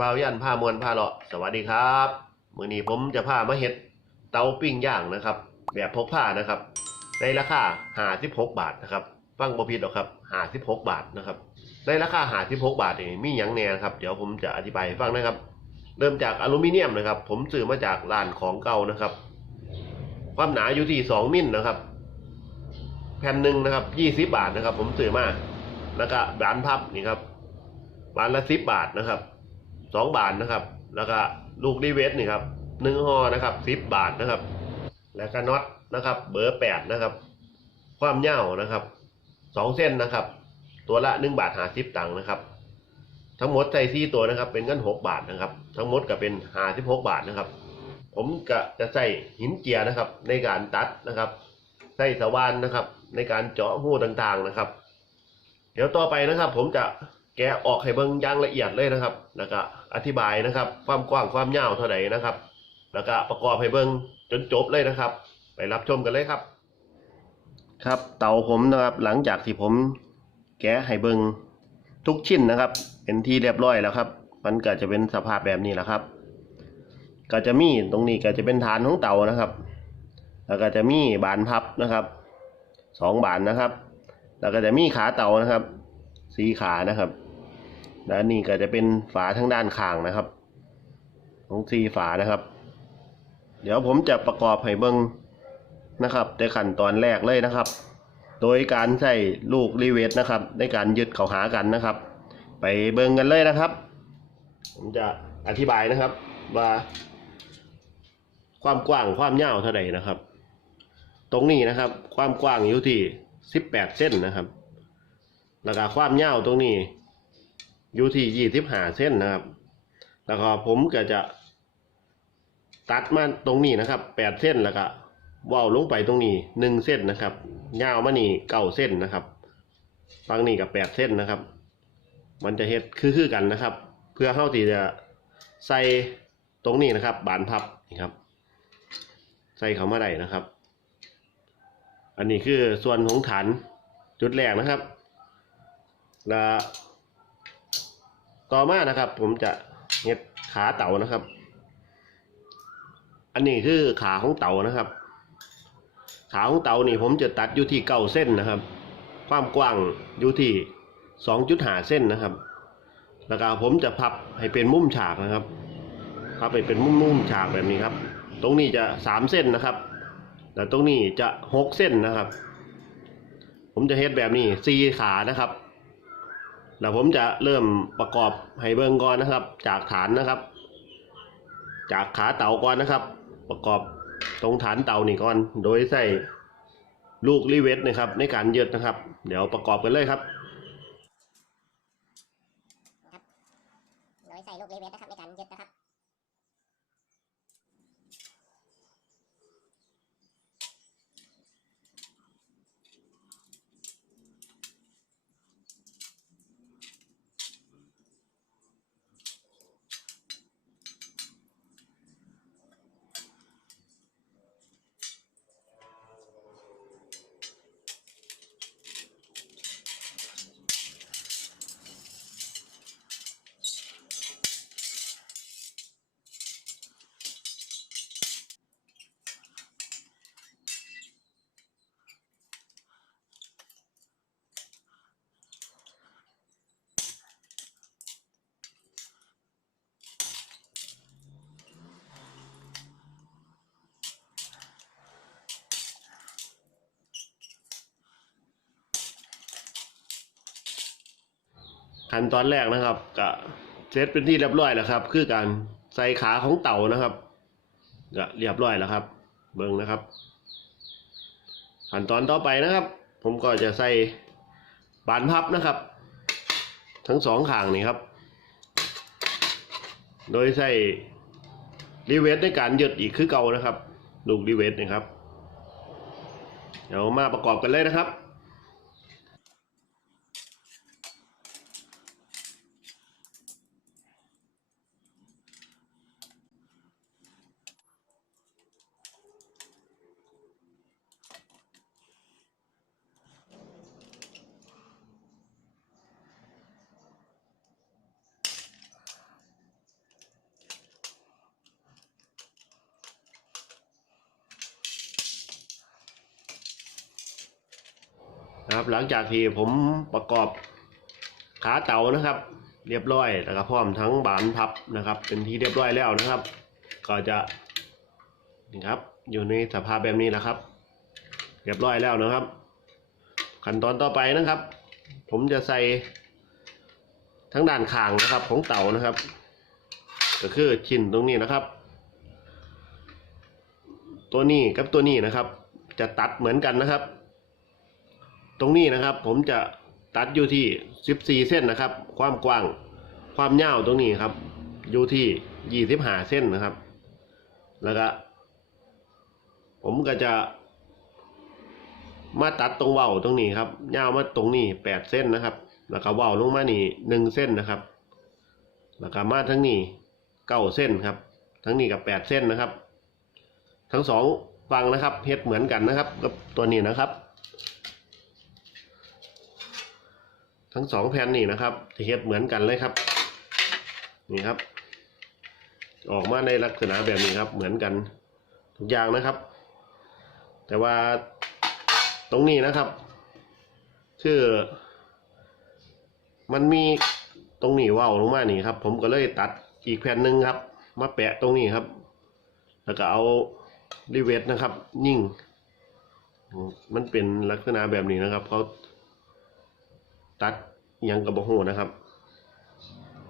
บ่าวยันผ้ามวลผ้าเลาะสวัสดีครับมื้อนี้ผมจะพามาเฮ็ดเตาปิ้งย่างนะครับ แบบพกผ้านะครับในราคา56บาทนะครับฟังบ่ผิดหรอกครับ56บาทนะครับในราคา56บาทนี่มีหยังแน่นะครับ เดี๋ยวผมจะอธิบายให้ฟังนะครับ เริ่มจากอลูมิเนียมนะครับ ผมซื้อมาจากร้านของเก่านะครับ ความหนาอยู่ที่2มิลนะครับ แผ่นหนึ่งนะครับ20บาทนะครับ ผมซื้อมาแล้วก็บานพับนี่ครับบานละ10บาทนะครับ สองบาทนะครับ แล้วก็ลูกดีเวสนี่ครับหนึ่งห่อนะครับสิบบาทนะครับ แล้วก็น็อตนะครับ เบอร์แปดนะครับ ความยาวนะครับสองเส้นนะครับ ตัวละหนึ่งบาทหาสิบตังค์นะครับ ทั้งหมดใส่ซี่ตัวนะครับ เป็นเงินหกบาทนะครับ ทั้งหมดก็เป็นหาสิบหกบาทนะครับ ผมก็จะใส่หินเจียนะครับ ในการตัดนะครับใส่สว่านนะครับ ในการเจาะหูต่างๆนะครับ เดี๋ยวต่อไปนะครับ ผมจะ แกะออกให้เบิ่งอย่างละเอียดเลยนะครับ แล้วก็อธิบายนะครับ ความกว้างความยาวเท่าไหร่นะครับ แล้วก็ประกอบให้เบิ่งจนจบเลยนะครับ ไปรับชมกันเลยครับ ครับเตาผมนะครับหลังจากที่ผมแกะให้เบิ่งทุกชิ้นนะครับ เป็นที่เรียบร้อยแล้วครับ มันก็จะเป็นสภาพแบบนี้แหละครับ ก็จะมีตรงนี้ก็จะเป็นฐานของเตานะครับ แล้วก็จะมีบานพับนะครับสองบานนะครับ แล้วก็จะมีขาเตานะครับ สีขานะครับ และนี่ก็จะเป็นฝาทั้งด้านข้างนะครับ ของสีฝานะครับ เดี๋ยวผมจะประกอบให้เบิ้งนะครับในขั้นตอนแรกเลยนะครับ โดยการใช้ลูกรีเวทนะครับ ในการยึดเข้าหากันนะครับ ไปเบิ้งกันเลยนะครับ ผมจะอธิบายนะครับว่าความกว้างความยาวเท่าไหร่นะครับ ตรงนี้นะครับ ความกว้างอยู่ที่สิบแปดเส้นนะครับ แล้วก็ความยาวตรงนี้ อยู่ที่ยี่สิบห้าเส้นนะครับ แล้วก็ผมก็จะ ตัดมาตรงนี้นะครับแปดเส้นแล้วก็ว่าวลงไปตรงนี้หนึ่งเส้นนะครับ ยาวมานี่เก้าเส้นนะครับฝั่งนี้กับแปดเส้นนะครับ มันจะเฮ็ดคือๆกันนะครับ เพื่อเข้าที่จะใส่ตรงนี้นะครับ บานพับนี่ครับ ใส่เข้ามาได้นะครับ อันนี้คือส่วนของฐานจุดแรกนะครับ และ ต่อมานะครับ ผมจะเฮ็ดขาเต่านะครับ อันนี้คือขาของเต่านะครับ ขาของเต่านี่ผมจะตัดอยู่ที่เก้าเส้นนะครับ ความกว้างอยู่ที่สองจุดหาเส้นนะครับ แล้วก็ผมจะพับให้เป็นมุมฉากนะครับพับให้เป็นมุมมุมฉากแบบนี้ครับ ตรงนี้จะสามเส้นนะครับ แล้วตรงนี้จะหกเส้นนะครับ ผมจะเฮ็ดแบบนี้สี่ขานะครับ เดี๋ยวผมจะเริ่มประกอบให้เบิ่งก่อนนะครับ จากฐานนะครับ จากขาเต่าก่อนนะครับ ประกอบตรงฐานเต่านี่ก่อน โดยใส่ลูกรีเวทนะครับ ในการยึดนะครับ เดี๋ยวประกอบกันเลยครับ โดยใส่ลูกรีเวทนะครับในการยึดนะครับ ขั้นตอนแรกนะครับก็เซตเป็นที่เรียบร้อยแล้วครับ คือการใส่ขาของเต่านะครับก็เรียบร้อยแล้วครับ เบิ่งนะครับ ขั้นตอนต่อไปนะครับ ผมก็จะใส่บานพับนะครับ ทั้งสองข้างนี่ครับ โดยใส่รีเวทในการยึดอีกคือเก่านะครับ ลูกรีเวทนะครับ เดี๋ยวมาประกอบกันเลยนะครับ ครับ หลังจากที่ผมประกอบขาเต่านะครับ เรียบร้อยแล้วก็พร้อมทั้งบานพับนะครับ เป็นที่เรียบร้อยแล้วนะครับ ก็จะนี่ครับ อยู่ในสภาพแบบนี้นะครับ เรียบร้อยแล้วนะครับ ขั้นตอนต่อไปนะครับ ผมจะใส่ทั้งด้านข้างนะครับของเต่านะครับ ก็คือชิ้นตรงนี้นะครับ ตัวนี้กับตัวนี้นะครับ จะตัดเหมือนกันนะครับ ตรงนี้นะครับผมจะตัดอยู่ที่ 14 เส้นนะครับ ความกว้างความยาวตรงนี้ครับ อยู่ที่ 25 เส้นนะครับ แล้วก็ผมก็จะ มาตัดตรงเว้าตรงนี้ครับ ยาวมาตรงนี้ 8 เส้นนะครับ แล้วก็เว้าลงมานี่1เส้นนะครับ แล้วก็มาทั้งนี้9เส้นครับ ทั้งนี้กับ 8 เส้นนะครับ ทั้งสองฝั่งนะครับเฮ็ดเหมือนกันนะครับ กับตัวนี้นะครับ ทั้งสองแผ่นนี่นะครับจะเฮ็ดเหมือนกันเลยครับ นี่ครับ ออกมาในลักษณะแบบนี้ครับ เหมือนกันทุกอย่างนะครับ แต่ว่าตรงนี้นะครับ คือ มันมีตรงนี้ว่าวลงมานี่ครับ ผมก็เลยตัดอีกแผ่นหนึ่งครับ มาแปะตรงนี้ครับ แล้วก็เอารีเวทนะครับ ยิ่ง มันเป็นลักษณะแบบนี้นะครับเขา ตัดยังกับบะโหนะครับ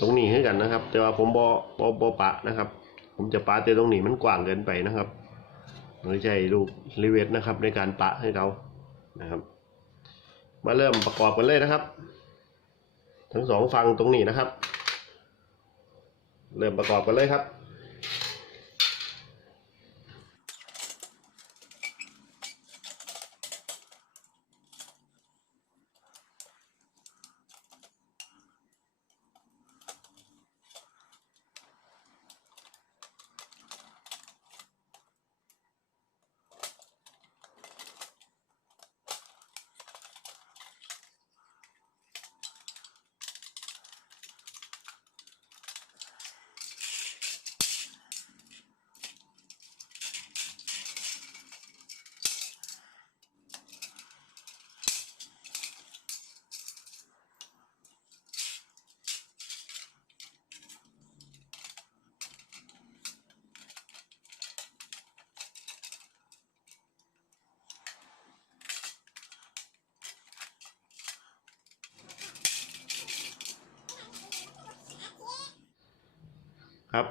ตรงนี้ให้กันนะครับ แต่ว่าผมบอบอบอปะนะครับ ผมจะปะแต่ตรงนี้มันกว้างเกินไปนะครับไม่ใช่ลูกรีเวทนะครับ ในการปะให้เขานะครับ มาเริ่มประกอบกันเลยนะครับ ทั้งสองฝั่งตรงนี้นะครับ เริ่มประกอบกันเลยครับ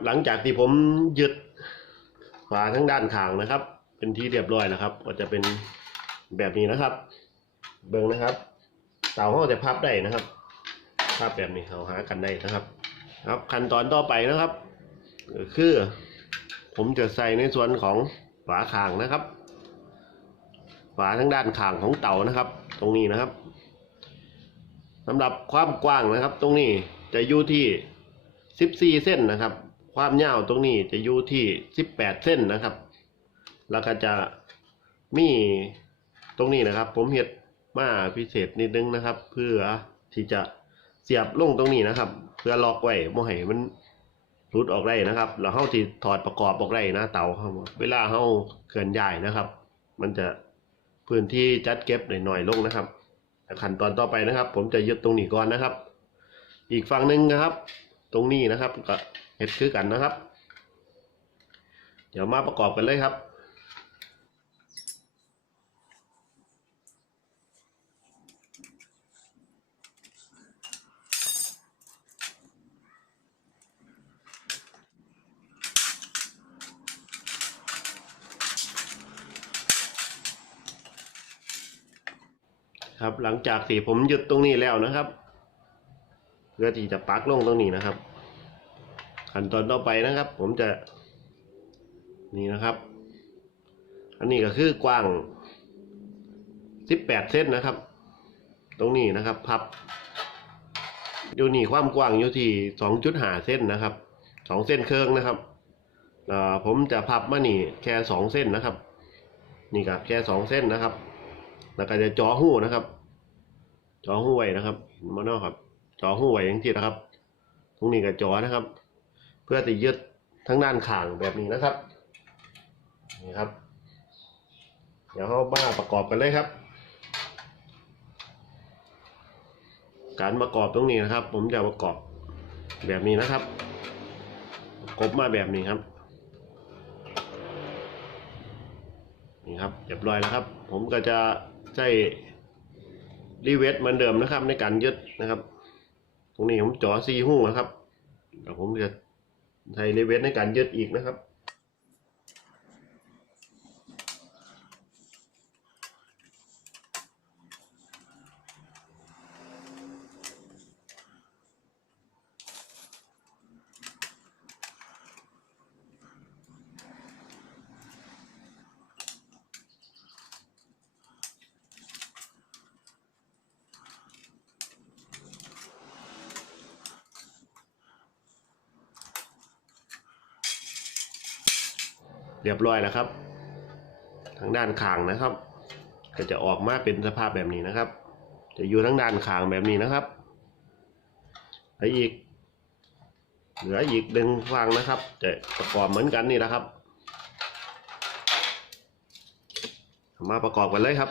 หลังจากที่ผมยึดฝาทั้งด้านข้างนะครับ เป็นที่เรียบร้อยแล้วครับ ก็จะเป็นแบบนี้นะครับ เบิ้งนะครับ เตาเขาจะพับได้นะครับพับแบบนี้เขาหากันได้นะครับ ครับขั้นตอนต่อไปนะครับคือผมจะใส่ในส่วนของฝาข้างนะครับ ฝาทั้งด้านข้างของเต่านะครับ ตรงนี้นะครับสำหรับความกว้างนะครับ ตรงนี้จะอยู่ที่ 14 เส้นนะครับ ความยาวตรงนี้จะอยู่ที่ 18 เส้นนะครับ แล้วก็จะมีตรงนี้นะครับ ผมเห็ดมาพิเศษนิดนึงนะครับ เพื่อที่จะเสียบลงตรงนี้นะครับ เพื่อล็อกไว้บ่ให้มันหลุดออกได้นะครับ แล้วเฮาที่ถอดประกอบออกได้นะเตาครับเวลาเฮาเคลื่อนย้ายนะครับ มันจะพื้นที่จัดเก็บหน่อยๆลงนะครับขั้นตอนต่อไปนะครับ ผมจะยึดตรงนี้ก่อนนะครับ อีกฝั่งหนึ่งนะครับ ตรงนี้นะครับก็ เห็ดคือกันนะครับ เดี๋ยวมาประกอบกันเลยครับครับหลังจากที่ผมหยุดตรงนี้แล้วนะครับ เพื่อที่จะปักลงตรงนี้นะครับ ขั้นตอนต่อไปนะครับ ผมจะ นี่นะครับ อันนี้ก็คือกว้าง18เซนนะครับ ตรงนี้นะครับ พับอยู่นี่ความกว้างอยู่ที่2.5เส้นนะครับ2เส้นเครื่องนะครับผมจะพับมานี่แค่2เส้นนะครับ นี่ก็แค่2เส้นนะครับ แล้วก็จะจ่อหู้นะครับจ่อหู้ไว้นะครับมานอกครับจ่อหู้ไว้อย่างที่นะครับ ตรงนี้ก็จ่อนะครับ พื่อจะยึดทั้งด้านข่างแบบนี้นะครับ นี่ครับ เดี๋ยวเรามาประกอบกันเลยครับ การประกอบตรงนี้นะครับ ผมจะประกอบแบบนี้นะครับกบมาแบบนี้ครับ นี่ครับเรียบร้อยแล้วครับ ผมก็จะใช้รีเวทเหมือนเดิมนะครับ ในการยึดนะครับ ตรงนี้ผมจ่อซีหู้นะครับเดี๋ยวผมจะ ไทยในเวทในการยึดอีกนะครับ เรียบร้อยแล้วครับ ทางด้านคางนะครับ ก็จะออกมาเป็นสภาพแบบนี้นะครับ จะอยู่ทั้งด้านคางแบบนี้นะครับและอีก เหลืออีกดึงฟังนะครับ จะประกอบเหมือนกันนี่นะครับ มาประกอบกันเลยครับ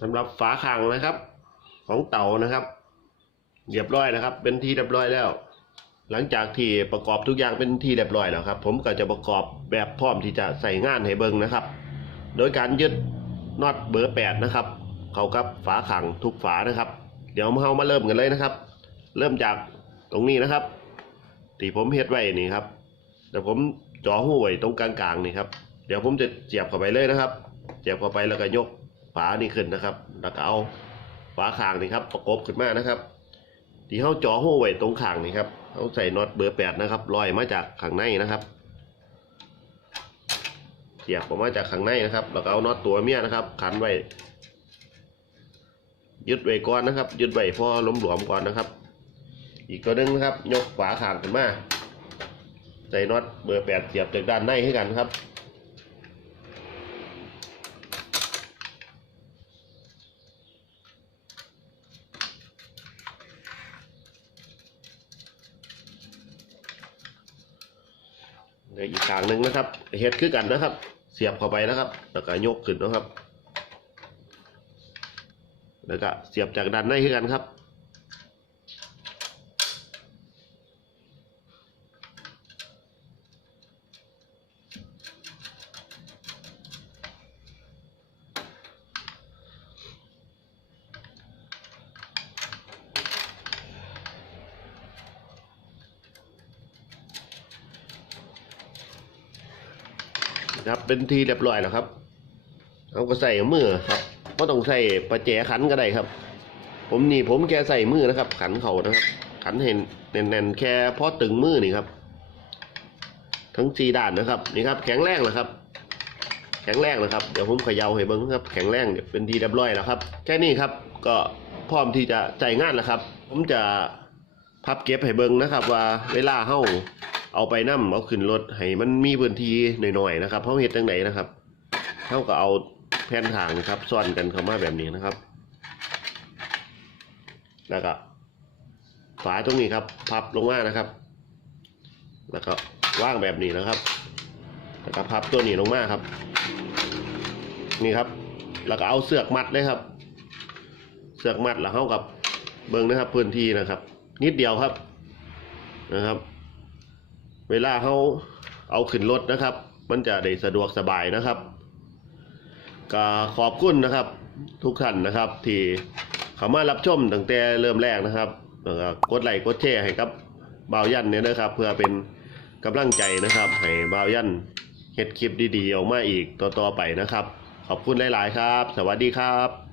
สำหรับฝาขังนะครับ ของเต่านะครับเรียบร้อยนะครับ เป็นที่เรียบร้อยแล้ว หลังจากที่ประกอบทุกอย่างเป็นที่เรียบร้อยแล้วครับ ผมก็จะประกอบแบบพร้อมที่จะใส่งานให้เบิ่งนะครับ โดยการยึดน็อตเบอร์แปดนะครับ เข้ากับฝาขังทุกฝานะครับ เดี๋ยวเรามาเริ่มกันเลยนะครับ เริ่มจากตรงนี้นะครับที่ผมเฮ็ดไว้นี่ครับเดี๋ยวผมจ่อหูไว้ตรงกลางๆนี่ครับ เดี๋ยวผมจะเจียบเข้าไปเลยนะครับ เจียบเข้าไปแล้วก็ยก ฝานี่ขึ้นนะครับแล้วก็เอาฝาคางนี่ครับประกบขึ้นมานะครับ ที่เข้าจ่อหูไว้ตรงคางนี่ครับเขาใส่น็อตเบอร์แปดนะครับลอยมาจากข้างในนะครับเสียบออกมาจากข้างในนะครับ แล้วก็เอาน็อตตัวเมียนะครับ ขันไว้ยึดไว้ก่อนนะครับ ยึดไว้พอล้มหลวมก่อนนะครับ อีกตัวหนึงนะครับ ยกฝาคางขึ้นมาใส่น็อตเบอร์แปดเสียบจากด้านในให้กันครับ เดี๋ยวอีกทางหนึ่งนะครับเฮ็ดคือกันนะครับ เสียบเข้าไปนะครับ แล้วก็ยกขึ้นนะครับ แล้วก็เสียบจากด้านในคือกันครับ นะครับเป็นทีเรียบร้อยแล้วครับเอาก็ใส่มือครับก็ต้องใส่ประแจขันก็ได้ครับ ผมนี่ผมแค่ใส่มือนะครับ ขันเขานะครับ ขันเห็นแน่นๆแค่พอตึงมือนี่ครับ ทั้งสีด้านนะครับนี่ครับ แข็งแรงเลยครับ แข็งแรงนะครับเดี๋ยวผมขย่าให้เบิ้งครับ แข็งแรงเนี่ยเป็นทีเรียบร้อยแล้วครับ แค่นี้ครับก็พร้อมที่จะใจงานแล้วครับ ผมจะพับเก็บให้เบิ้งนะครับ ว่าเวลาเฮา เอาไปนํเอาขึ้นรถให้มันมีพื้นที่หน่อยๆนะครับเขาเฮ็ดจังไหนนะครับเขาก็เอาแผ่นทางนะครับซ่อนกันเข้ามาแบบนี้นะครับแล้วก็ฝาตรงนี้ครับ พับลงมานะครับ แล้วก็ว่างแบบนี้นะครับ แล้วก็พับตัวนี้ลงมาครับ นี่ครับ แล้วก็เอาเสือกมัดเลยครับ เสือกมัดแล้วเข้ากับเบิ้งนะครับพื้นที่นะครับ นิดเดียวครับนะครับ เวลาเขาเอาขึ้นรถนะครับ มันจะได้สะดวกสบายนะครับก็ขอบคุณนะครับ ทุกท่านนะครับ ที่เข้ามารับชมตั้งแต่เริ่มแรกนะครับกดไลค์กดแชร์ให้กับบ่าวยันเนี่ยนะครับ เพื่อเป็นกำลังใจนะครับให้บ่าวยันเฮ็ดคลิปดีๆออกมาอีกต่อๆไปนะครับ ขอบคุณหลาย ๆ ครับ สวัสดีครับ